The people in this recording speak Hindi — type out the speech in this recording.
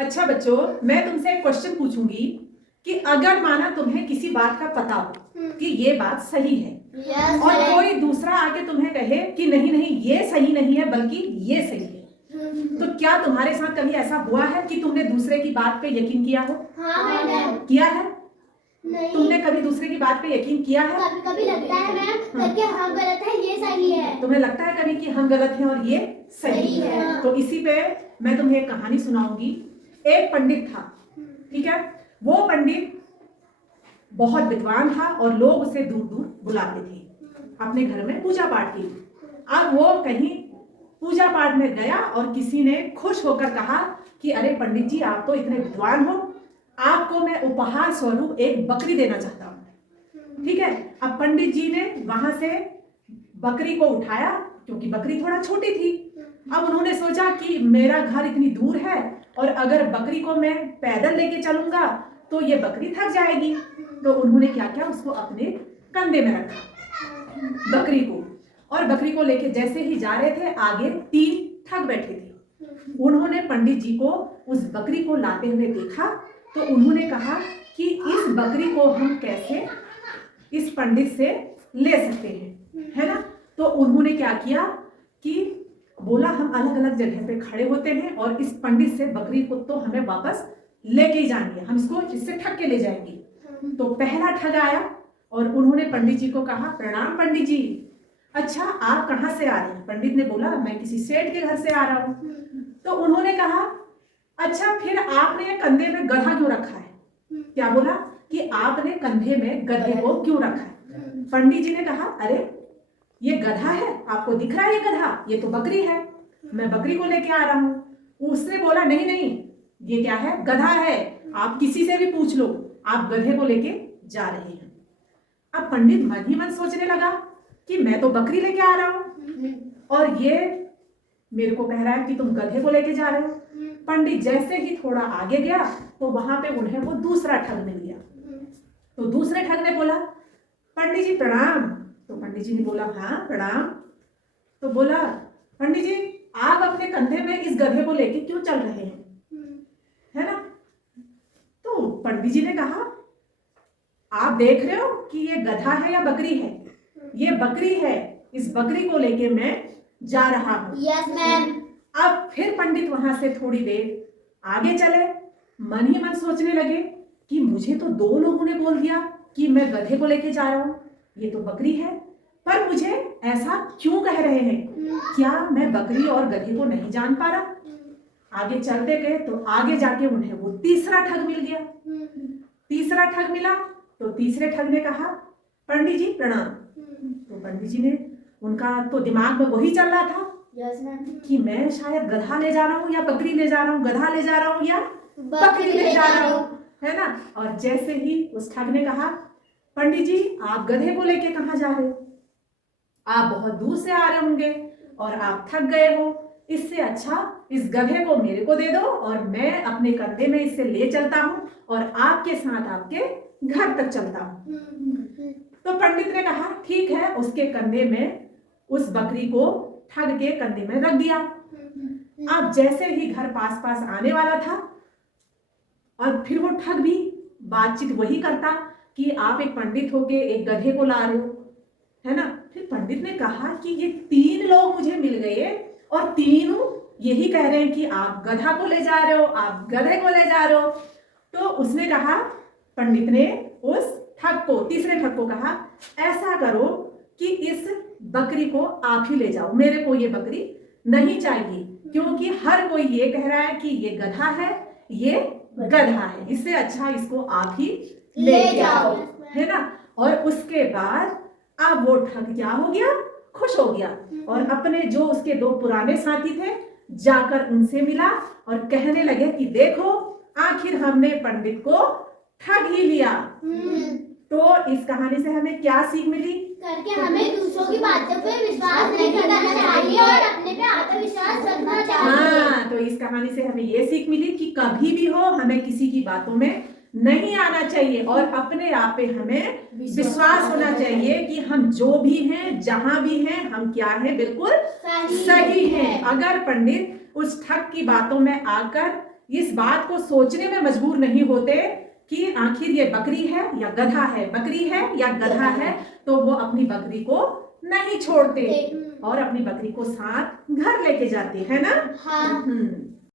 अच्छा बच्चों, मैं तुमसे एक क्वेश्चन पूछूंगी कि अगर माना तुम्हें किसी बात का पता हो कि ये बात सही है और कोई दूसरा आके तुम्हें कहे कि नहीं नहीं ये सही नहीं है बल्कि ये सही है, तो क्या तुम्हारे साथ कभी ऐसा हुआ है कि तुमने दूसरे की बात पे यकीन किया हो? हाँ, किया है? नहीं। तुमने कभी दूसरे की बात पे यकीन किया है? कभी कभी लगता है मैम कि हम गलत है ये सही है। तुम्हें लगता है कभी कि हम गलत हैं और ये सही है? तो इसी पे मैं तुम्हें एक कहानी सुनाऊंगी। एक पंडित था, ठीक है। वो पंडित बहुत विद्वान था और लोग उसे दूर दूर बुलाते थे अपने घर में पूजा पाठ के लिए। अब वो कहीं पूजा पाठ में गया और किसी ने खुश होकर कहा कि अरे पंडित जी, आप तो इतने विद्वान हो, आपको मैं उपहार स्वरूप एक बकरी देना चाहता हूँ। ठीक है। अब पंडित जी ने वहां से बकरी को उठाया, क्योंकि बकरी थोड़ा छोटी थी। अब उन्होंने सोचा कि मेरा घर इतनी दूर है और अगर बकरी को मैं पैदल लेके चलूंगा तो ये बकरी थक जाएगी। तो उन्होंने क्या किया, उसको अपने कंधे में रखा बकरी को, और बकरी को लेके जैसे ही जा रहे थे आगे 3 ठग बैठे थे। उन्होंने पंडित जी को उस बकरी को लाते हुए देखा तो उन्होंने कहा कि इस बकरी को हम कैसे इस पंडित से ले सकते हैं, है ना। तो उन्होंने क्या किया कि बोला हम अलग अलग जगह पे खड़े होते हैं और इस पंडित से बकरी को तो हमें वापस लेके ही जानी है, हम इसको इससे ठग के ले जाएंगे। तो पहला ठग आया और उन्होंने पंडित जी को कहा, प्रणाम पंडित जी, अच्छा आप कहाँ से आ रहे हैं? पंडित ने बोला मैं किसी सेठ के घर से आ रहा हूँ। तो उन्होंने कहा अच्छा फिर आपने कंधे में गधा क्यों रखा है? क्या बोला कि आपने कंधे में गधे को क्यों रखा है? पंडित जी ने कहा अरे ये गधा है, आपको दिख रहा है ये गधा? ये तो बकरी है, मैं बकरी को लेके आ रहा हूँ। उसने बोला नहीं नहीं ये क्या है, गधा है, आप किसी से भी पूछ लो, आप गधे को लेके जा रहे हैं। अब पंडित मन ही मन सोचने लगा कि मैं तो बकरी लेके आ रहा हूँ और ये मेरे को कह रहा है कि तुम गधे को लेके जा रहे हो। पंडित जैसे ही थोड़ा आगे गया तो वहां पे उन्हें वो दूसरा ठग मिल गया। तो दूसरे ठग ने बोला पंडित जी प्रणाम। तो पंडित जी ने बोला हाँ प्रणाम। तो बोला पंडित जी आप अपने कंधे में इस गधे को लेके क्यों चल रहे हैं, है ना। तो पंडित जी ने कहा आप देख रहे हो कि ये गधा है या बकरी है? ये बकरी है, इस बकरी को लेके मैं जा रहा हूँ। Yes ma'am. अब फिर पंडित वहां से थोड़ी देर आगे चले, मन ही मन सोचने लगे कि मुझे तो 2 लोगों ने बोल दिया कि मैं गधे को लेके जा रहा हूँ, ये तो बकरी है, पर मुझे ऐसा क्यों कह रहे हैं? क्या मैं बकरी और गधे को नहीं जान पा रहा? आगे चलते गए तो आगे जाके उन्हें वो तीसरा ठग मिल गया। तीसरा ठग मिला तो तीसरे ठग ने कहा पंडित जी प्रणाम। तो पंडित जी ने, उनका तो दिमाग में वही चल रहा था कि मैं शायद गधा ले जा रहा हूँ या बकरी ले जा रहा हूँ, गधा ले जा रहा हूँ या बकरी ले जा रहा हूँ, है ना। और जैसे ही उस ठग ने कहा पंडित जी आप गधे को लेके कहाँ जा रहे हो? आप बहुत दूर से आ रहे होंगे और आप थक गए हो, इससे अच्छा इस गधे को मेरे को दे दो और मैं अपने कंधे में इससे ले चलता हूँ और आपके साथ आपके घर तक चलता हूँ। तो पंडित ने कहा ठीक है, उसके कंधे में उस बकरी को ठग के कंधे में रख दिया। अब जैसे ही घर पास पास आने वाला था और फिर वो ठग भी बातचीत वही करता कि आप एक पंडित होके एक गधे को ला रहे हो, है ना। फिर पंडित ने कहा कि ये 3 लोग मुझे मिल गए और तीनों यही कह रहे हैं कि आप गधा को ले जा रहे हो, आप गधे को ले जा रहे हो। तो उसने कहा, पंडित ने उस ठग को, तीसरे ठग को कहा ऐसा करो कि इस बकरी को आप ही ले जाओ, मेरे को ये बकरी नहीं चाहिए, क्योंकि हर कोई ये कह रहा है कि ये गधा है, ये गधा है, इससे अच्छा इसको आप ही ले जाओ, है ना। और उसके बाद अब वो ठग क्या हो गया, खुश हो गया और अपने जो उसके 2 पुराने साथी थे जाकर उनसे मिला और कहने लगे कि देखो आखिर हमने पंडित को ठग ही लिया। तो इस कहानी से हमें क्या सीख मिली? करके हमें दूसरों की बातों पे विश्वास नहीं करना चाहिए और अपने पे आत्मविश्वास रखना चाहिए। हाँ, तो इस कहानी से हमें ये सीख मिली कि कभी भी हो हमें किसी की बातों में नहीं आना चाहिए और अपने आप पे हमें विश्वास होना चाहिए कि हम जो भी हैं, जहां भी हैं, हम क्या हैं, बिल्कुल सही हैं। अगर पंडित उस ठग की बातों में आकर इस बात को सोचने में मजबूर नहीं होते कि आखिर ये बकरी है या गधा है, बकरी है या गधा है, तो वो अपनी बकरी को नहीं छोड़ते और अपनी बकरी को साथ घर लेके जाते, है ना। हाँ।